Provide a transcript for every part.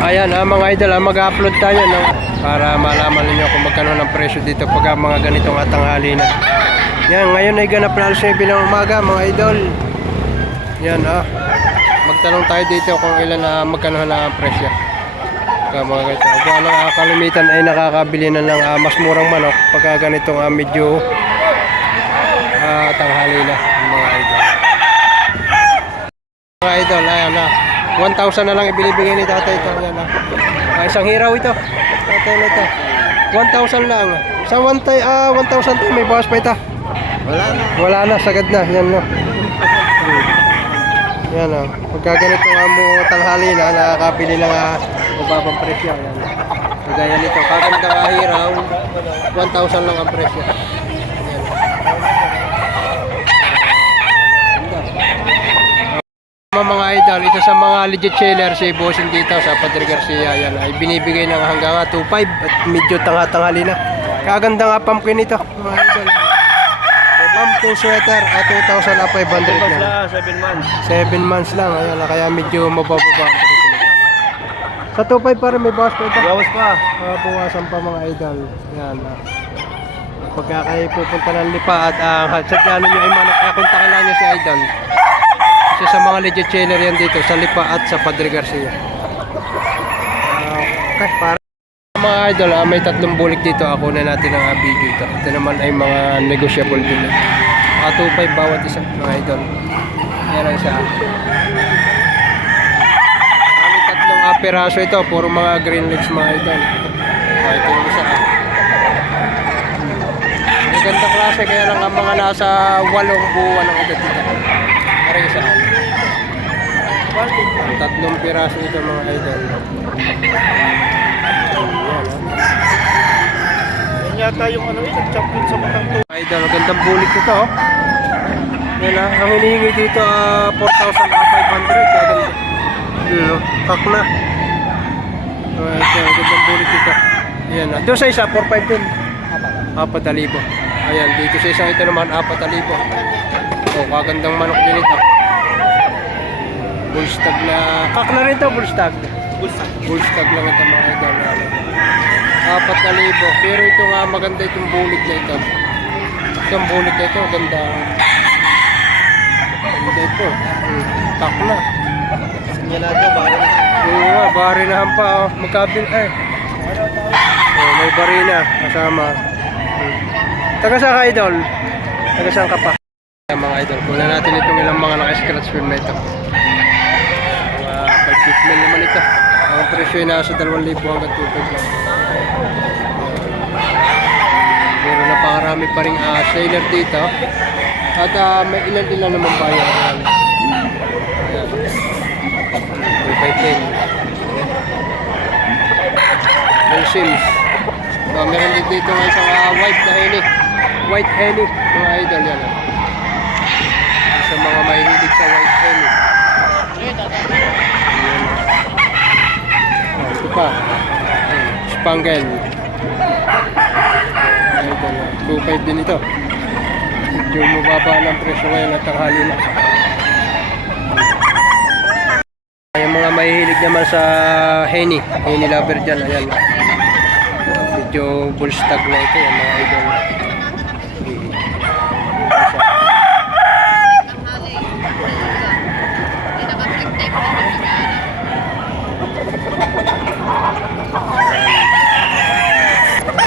Ayan mga idol, mag-upload tayo no? Para malaman niyo kung magkano ng presyo dito pag mga ganitong tanghali na. Yan, ngayon ay ganap na alas 9 ng umaga mga idol. Yan magtanong tayo dito kung ilan na magkano na ang presyo. Kaya mga ganito, kung kalimitan ay nakakabili na ng mas murang manok pag ganitong medyo tanghali na mga idol. Mga idol, ayan 1,000 na lang ibinibigay ni tatay ito. Ayan isang hiraw ito. Tatay na ito. 1,000 lang. Sa 1,000 to may bawas pa ito. Wala na, sagad na. Yan no. Yan pagka ganito mo tanghali na, nakakabili lang mababang presyo. Yan. Kagaya nito, kaganda hiraw, 1,000 lang ang presyo. Mga idol, ito sa mga legit seller si Bossing dito sa Padre Garcia, yan ay binibigay ng hanggang 2,500 at medyo tanghali na. Kaganda nga pumpkin ito mga idol. Pumpkin sweater 2,500 na. 7 months. 7 months lang, ayan kaya medyo mabababa. Sa 2,500 para may bawas pa ito. Bawas pa. Bawasan pa mga idol. Yan pagka kayo pupunta ng Lipa at sadya nyo ay kontakin lang nyo si idol. Sa mga legit seller yan dito sa Lipa at sa Padre Garcia. Okay, para mga idol, may 3 bulik dito. Ako na natin ang video ito. Ito naman ay mga negotiable din. 2,500 bawat isa mga idol. Yan ang isa. May 3 peraso ito. Puro mga green legs mga idol. Ito yung isa. May gandang klase kaya lang ang mga nasa 8 buwan ng edad dito. Parang isa. 3 piraso ito mga idol. Yan yata yung champion sa matang to. Idol, gandang bulik ito. Yan ang hinihingi dito 4,500. Ganda. Kak na. Gandang bulik ito. Yan doon sa isa 4,500 din. 4,000. Ayan, dito sa isang ito naman 4,000. Kagandang manok din ito. Bullstag na, kak na rin ito, bullstag. Bullstag lang ito mga idol. 4,000. Pero ito nga maganda itong bulik na ito. Itong bulik na ito, ganda. Ganda ito. Kak na. Sinyalado, bari na. Oo nga, barinahan pa. Magkabil may barina kasama. Taga saan ka idol? Taga saan ka pa? Mga idol, kunan natin itong ilang mga naka-scratch film na ito. Budget naman ito. Ang presyo ay nasa 2,000 hanggang 2,500 lang. Pero napakarami pa rin seller dito. At may ilan naman bayan. May 510. May Sims. Meron din dito ng isang white na heni. White heni. Mga idol yan. Sa mga mahilig sa white heni. Ito pa Spangle 2,500 din ito. Medyo mababa ng presyo ngayon at tanghali na. Yung mga mahihilig naman sa Henny lover dyan, ayan medyo bullstag na ito yung mga idol.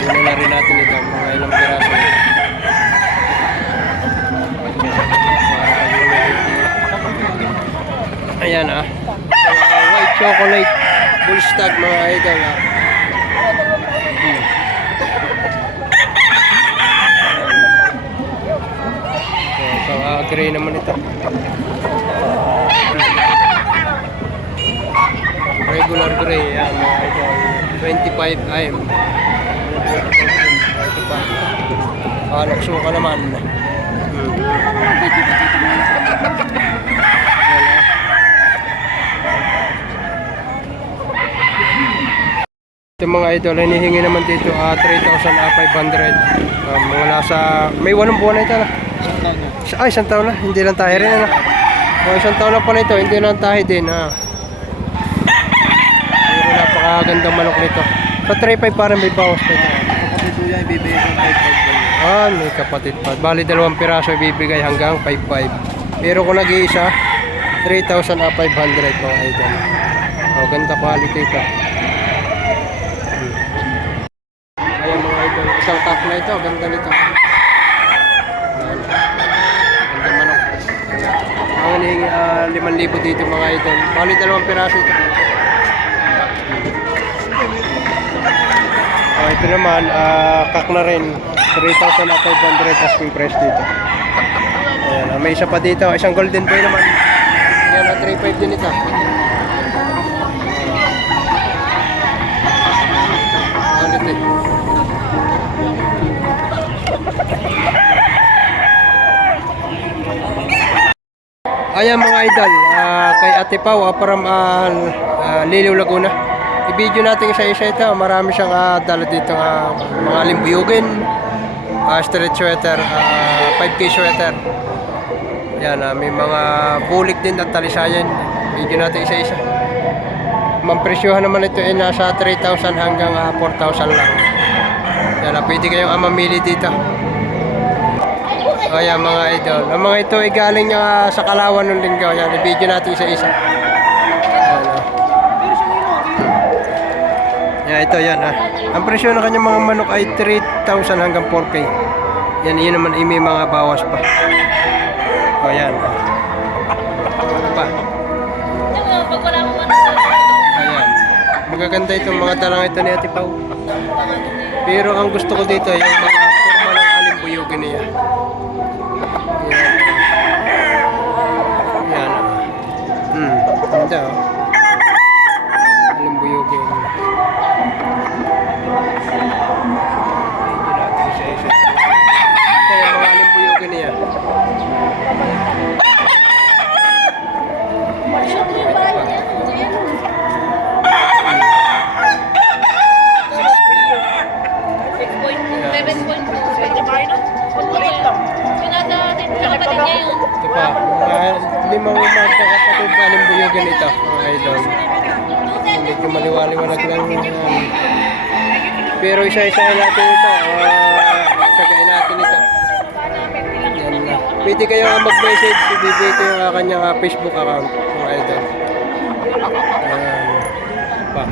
Tingnan na rin natin ito, mga ilang piraso. Ayan white chocolate bullstag mga idol so gray naman ito. Regular gray yan mga idol. 25 AM. Ito pa naksuka naman. Ito mga idol, hinihingi naman dito 3,500. Mga nasa, may 8 buwan na ito na. Ay, 1 taon na, hindi lang tayo rin. 1 taon na pala ito, hindi lang tayo din. Pero napakagandang manok nito. Sa 3.5 parang may bawas pa ito. Kapatid ko yan, bibigay ko 5,500. Ah, may kapatid pa. Bali, 2 piraso ibibigay hanggang 5.5. Pero kung nag-iisa, 3,500 mga idol. Oh, ganda quality ito. Ayan mga idol, isang pack na ito, ganda nito. Ayan. Ganda manok. Ang hiningi 5,000 dito mga idol. Bali, 2 piraso ito. Oh, ito naman, kak na rin. 3,500 asking price dito. Ayan, may isa pa dito, isang golden boy naman. Ayan, 3.5 din ito. Quality. Ayan mga idol, kay Ate Pau from Liliw, Laguna. I-video natin isa-isa ito. Marami siyang dala dito mga limbuyugin, street sweater, 5K sweater. Yan, may mga bulik din at talisayan. Video natin isa-isa. Mampresyohan naman ito ay nasa 3,000 hanggang 4,000 lang. Yan, pwede kayong mamili dito. Ayan mga idol. Ang mga ito ay galing sa Kalawan ng linggo. Yan, i-video natin isa-isa. Yan, ito yan Ang presyo ng kanyang mga manok ay 3,000 hanggang 4K. Yan, yun naman ay may mga bawas pa. O yan. Ano pa? Ayan. Magaganda itong mga dalang ito ni Ate Pau. Pero ang gusto ko dito yung mga forma ng alimbuyugin niya. Yan. Yan. Ganda alimbuyugin. Ito yung mga alimbuyugin niya. Ito pa, limang magkakapatid na alimbuyugin ito, mga idol. Medyo maliwaliwanag lang. Pero isa-isa natin ito. Tsagain natin ito. Yan na. Pwede kayo mag-message. Ibibigay ko yung kanyang Facebook account, mga idol. Yan. Pa.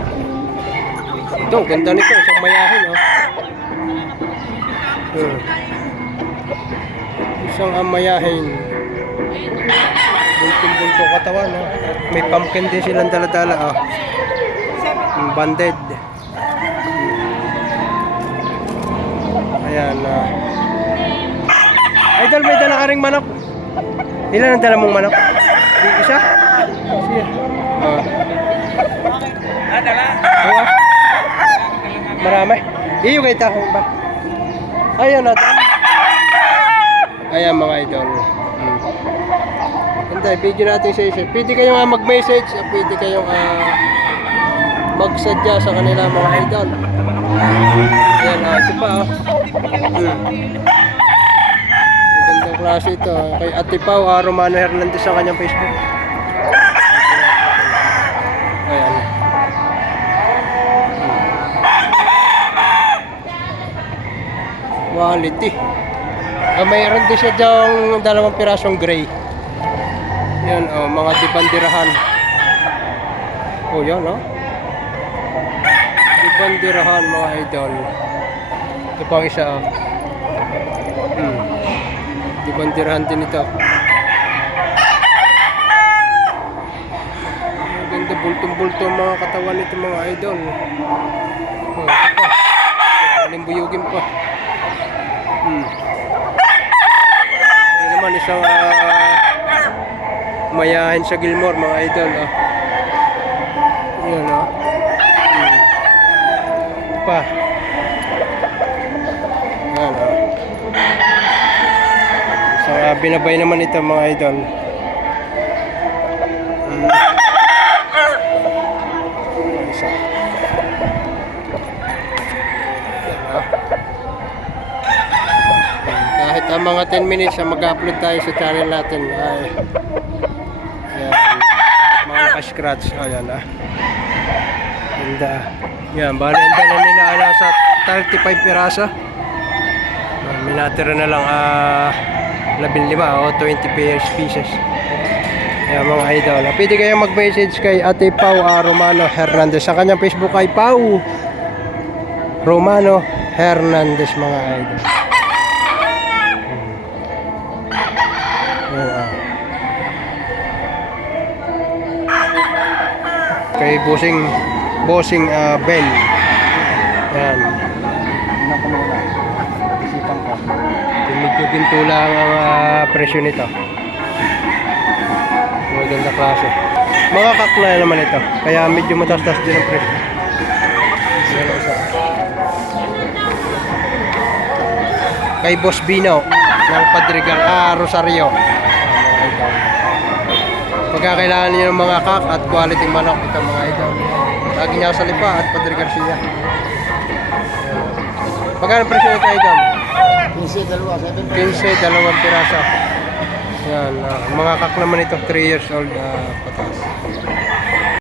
Ito, ganda nito. Isang mayahin, Isang amayahin. Bultong-bulto katawan, May pumpkin din silang dala-dala, banded. Ayan, Idol, may dala ka ring manok. Ilan ang dala mong manok? Isa? Siya. Dala. Oo. Marami. Iyo kay tahong ba? Ayan natin. Ayan mga idol. Hindi, video natin sa isa. Pwede kayong mag-message, pwede kayong magsadya sa kanila mga idol. Ayan, ito pa Magandang klase ito. Kay Ate Pau, Romano Hernandez sa kanyang Facebook. Ayan. Quality. Mayroon din siya dyang 2 pirasong gray. Yan, mga dibandirahan. Yan, dibandirahan mga idol. Ito pang isa, dibandirahan din ito. Maganda, bultong-bulto ang mga katawan nito mga idol. Ito pa. Alimbuyugin pa. Ito naman isang mayahin sa Gilmore mga idol. Yan pa. Yan so binabay naman ito mga idol. Isa. Kahit ang mga 10 minutes mag-upload tayo sa channel natin ay yan, mga naka-scratch. Ayan Ganda. Yan, bali ang dala nila nasa 35 piraso. May natira na lang 15 o 20 pieces. Yan mga idol. Pwede kayong mag-message kay Ate Pau Romano Hernandez. Sa kanyang Facebook kay Pau Romano Hernandez mga idol. Yan, kay Bossing Bell. Yan. Ano ko muna? Isipan ko. Medyo ginto lang ang presyo nito. Maganda klase. Mga kakla naman ito. Kaya medyo mataas-taas din ang presyo. Yan, isa. Kay Boss Bino ng Padrigal Rosario. Pagkakailangan niyo ng mga kak at quality manok ito mga idol. Lagi niya sa lipa at Padre Garcia. Magkano presyo nito idol? 15, dalawang piraso. Yan, mga kak naman ito 3 years old pataas.